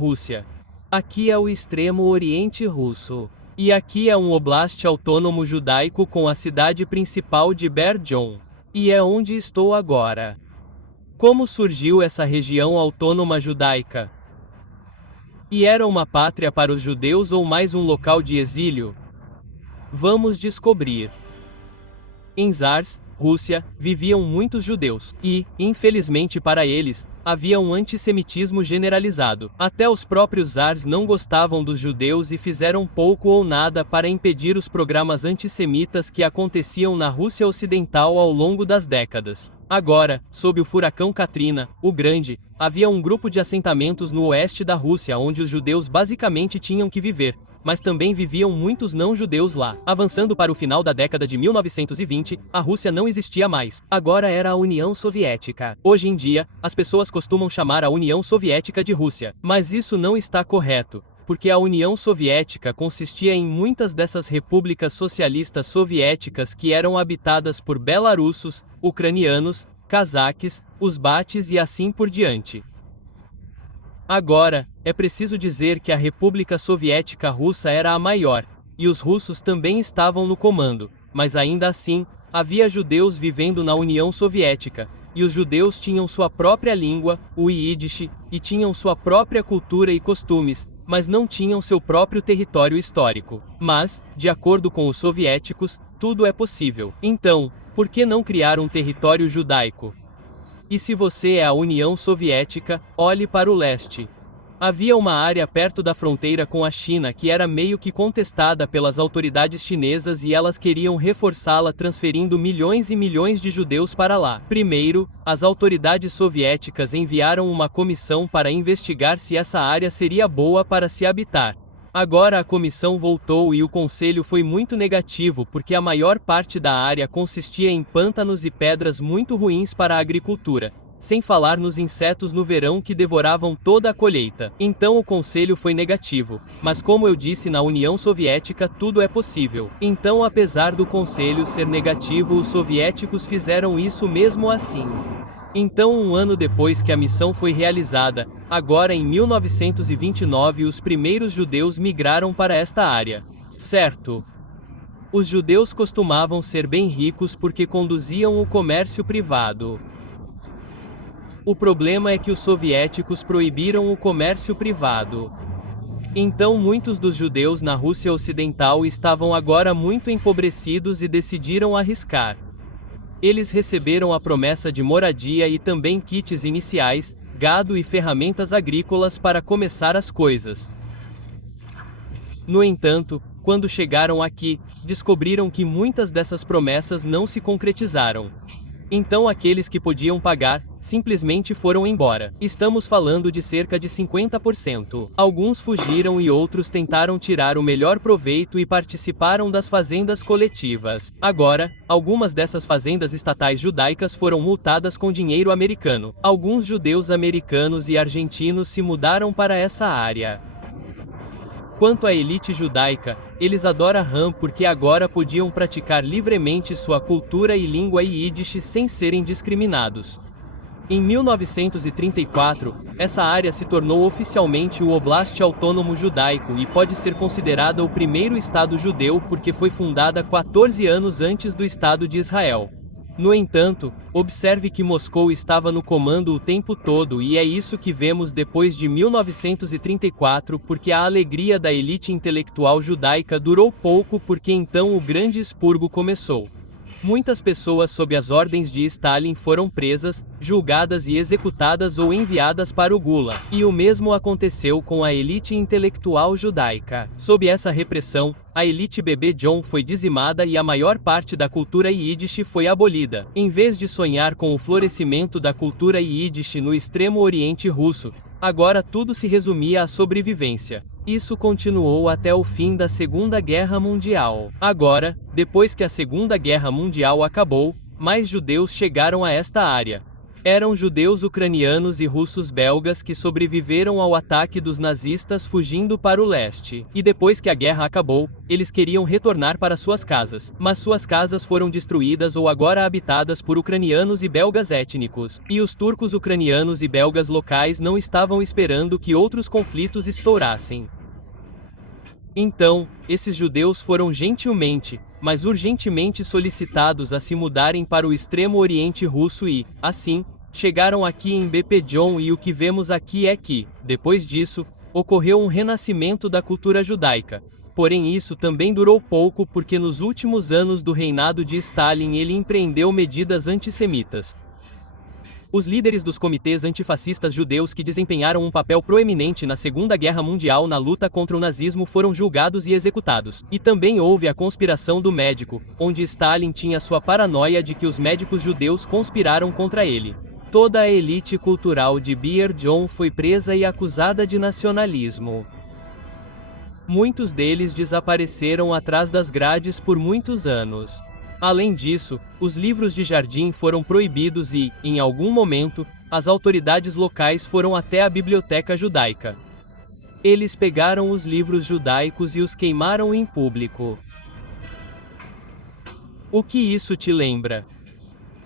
Rússia. Aqui é o extremo oriente russo. E aqui é um oblast autônomo judaico com a cidade principal de Berjon. E é onde estou agora. Como surgiu essa região autônoma judaica? E era uma pátria para os judeus ou mais um local de exílio? Vamos descobrir. Em Zars, Rússia, viviam muitos judeus, e, infelizmente para eles, havia um antissemitismo generalizado. Até os próprios Zars não gostavam dos judeus e fizeram pouco ou nada para impedir os programas antissemitas que aconteciam na Rússia Ocidental ao longo das décadas. Agora, sob o furacão Katrina, o Grande, havia um grupo de assentamentos no oeste da Rússia onde os judeus basicamente tinham que viver, mas também viviam muitos não-judeus lá. Avançando para o final da década de 1920, a Rússia não existia mais. Agora era a União Soviética. Hoje em dia, as pessoas costumam chamar a União Soviética de Rússia. Mas isso não está correto, porque a União Soviética consistia em muitas dessas repúblicas socialistas soviéticas que eram habitadas por belarussos, ucranianos, cazaques, uzbates e assim por diante. Agora, é preciso dizer que a República Soviética Russa era a maior, e os russos também estavam no comando, mas ainda assim, havia judeus vivendo na União Soviética, e os judeus tinham sua própria língua, o Yiddish, e tinham sua própria cultura e costumes, mas não tinham seu próprio território histórico. Mas, de acordo com os soviéticos, tudo é possível. Então, por que não criar um território judaico? E se você é a União Soviética, olhe para o leste. Havia uma área perto da fronteira com a China que era meio que contestada pelas autoridades chinesas e elas queriam reforçá-la transferindo milhões e milhões de judeus para lá. Primeiro, as autoridades soviéticas enviaram uma comissão para investigar se essa área seria boa para se habitar. Agora a comissão voltou e o conselho foi muito negativo porque a maior parte da área consistia em pântanos e pedras muito ruins para a agricultura, sem falar nos insetos no verão que devoravam toda a colheita. Então o conselho foi negativo, mas como eu disse, na União Soviética tudo é possível. Então, apesar do conselho ser negativo, os soviéticos fizeram isso mesmo assim. Então, um ano depois que a missão foi realizada, agora em 1929 os primeiros judeus migraram para esta área. Certo. Os judeus costumavam ser bem ricos porque conduziam o comércio privado. O problema é que os soviéticos proibiram o comércio privado. Então muitos dos judeus na Rússia Ocidental estavam agora muito empobrecidos e decidiram arriscar. Eles receberam a promessa de moradia e também kits iniciais, gado e ferramentas agrícolas para começar as coisas. No entanto, quando chegaram aqui, descobriram que muitas dessas promessas não se concretizaram. Então aqueles que podiam pagar, simplesmente foram embora. Estamos falando de cerca de 50%. Alguns fugiram e outros tentaram tirar o melhor proveito e participaram das fazendas coletivas. Agora, algumas dessas fazendas estatais judaicas foram multadas com dinheiro americano. Alguns judeus americanos e argentinos se mudaram para essa área. Quanto à elite judaica, eles adoram Ham porque agora podiam praticar livremente sua cultura e língua Yiddish sem serem discriminados. Em 1934, essa área se tornou oficialmente o Oblast Autônomo Judaico e pode ser considerada o primeiro Estado judeu porque foi fundada 14 anos antes do Estado de Israel. No entanto, observe que Moscou estava no comando o tempo todo e é isso que vemos depois de 1934 porque a alegria da elite intelectual judaica durou pouco porque então o grande expurgo começou. Muitas pessoas sob as ordens de Stalin foram presas, julgadas e executadas ou enviadas para o Gulag. E o mesmo aconteceu com a elite intelectual judaica. Sob essa repressão, a elite bebê John foi dizimada e a maior parte da cultura Yiddish foi abolida. Em vez de sonhar com o florescimento da cultura Yiddish no extremo oriente russo, agora tudo se resumia à sobrevivência. Isso continuou até o fim da Segunda Guerra Mundial. Agora, depois que a Segunda Guerra Mundial acabou, mais judeus chegaram a esta área. Eram judeus ucranianos e russos belgas que sobreviveram ao ataque dos nazistas fugindo para o leste. E depois que a guerra acabou, eles queriam retornar para suas casas. Mas suas casas foram destruídas ou agora habitadas por ucranianos e belgas étnicos. E os turcos ucranianos e belgas locais não estavam esperando que outros conflitos estourassem. Então, esses judeus foram gentilmente, mas urgentemente solicitados a se mudarem para o extremo oriente russo e, assim, chegaram aqui em Bepedjon e o que vemos aqui é que, depois disso, ocorreu um renascimento da cultura judaica. Porém isso também durou pouco porque nos últimos anos do reinado de Stalin ele empreendeu medidas antissemitas. Os líderes dos comitês antifascistas judeus que desempenharam um papel proeminente na Segunda Guerra Mundial na luta contra o nazismo foram julgados e executados. E também houve a conspiração do médico, onde Stalin tinha sua paranoia de que os médicos judeus conspiraram contra ele. Toda a elite cultural de Berdyan foi presa e acusada de nacionalismo. Muitos deles desapareceram atrás das grades por muitos anos. Além disso, os livros de jardim foram proibidos e, em algum momento, as autoridades locais foram até a biblioteca judaica. Eles pegaram os livros judaicos e os queimaram em público. O que isso te lembra?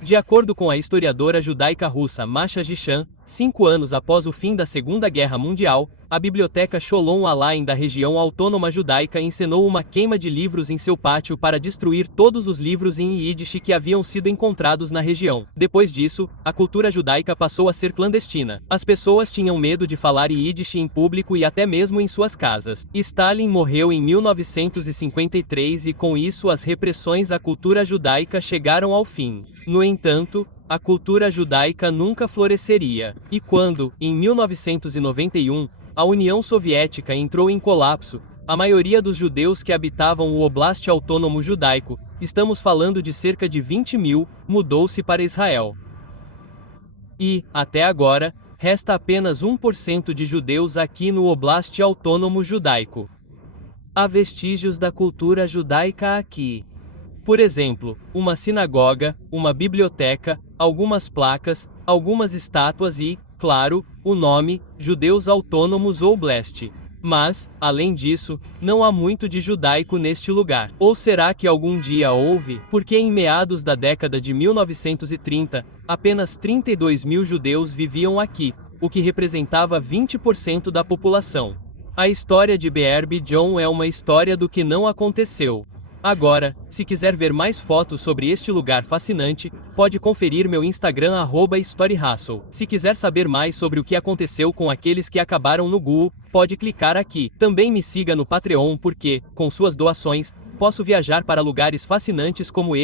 De acordo com a historiadora judaica russa Masha Jishan, 5 anos após o fim da Segunda Guerra Mundial, a biblioteca Sholom Aleichem da região autônoma judaica encenou uma queima de livros em seu pátio para destruir todos os livros em Yiddish que haviam sido encontrados na região. Depois disso, a cultura judaica passou a ser clandestina. As pessoas tinham medo de falar Yiddish em público e até mesmo em suas casas. Stalin morreu em 1953 e com isso as repressões à cultura judaica chegaram ao fim. No entanto, a cultura judaica nunca floresceria. E quando, em 1991, a União Soviética entrou em colapso, a maioria dos judeus que habitavam o Oblast Autônomo Judaico, estamos falando de cerca de 20 mil, mudou-se para Israel. E, até agora, resta apenas 1% de judeus aqui no Oblast Autônomo Judaico. Há vestígios da cultura judaica aqui. Por exemplo, uma sinagoga, uma biblioteca, algumas placas, algumas estátuas e, claro, o nome, Judeus Autônomos Oblast. Mas, além disso, não há muito de judaico neste lugar. Ou será que algum dia houve? Porque em meados da década de 1930, apenas 32 mil judeus viviam aqui, o que representava 20% da população. A história de Berdyan é uma história do que não aconteceu. Agora, se quiser ver mais fotos sobre este lugar fascinante, pode conferir meu Instagram @StoryHustle. Se quiser saber mais sobre o que aconteceu com aqueles que acabaram no Google, pode clicar aqui. Também me siga no Patreon porque, com suas doações, posso viajar para lugares fascinantes como esse.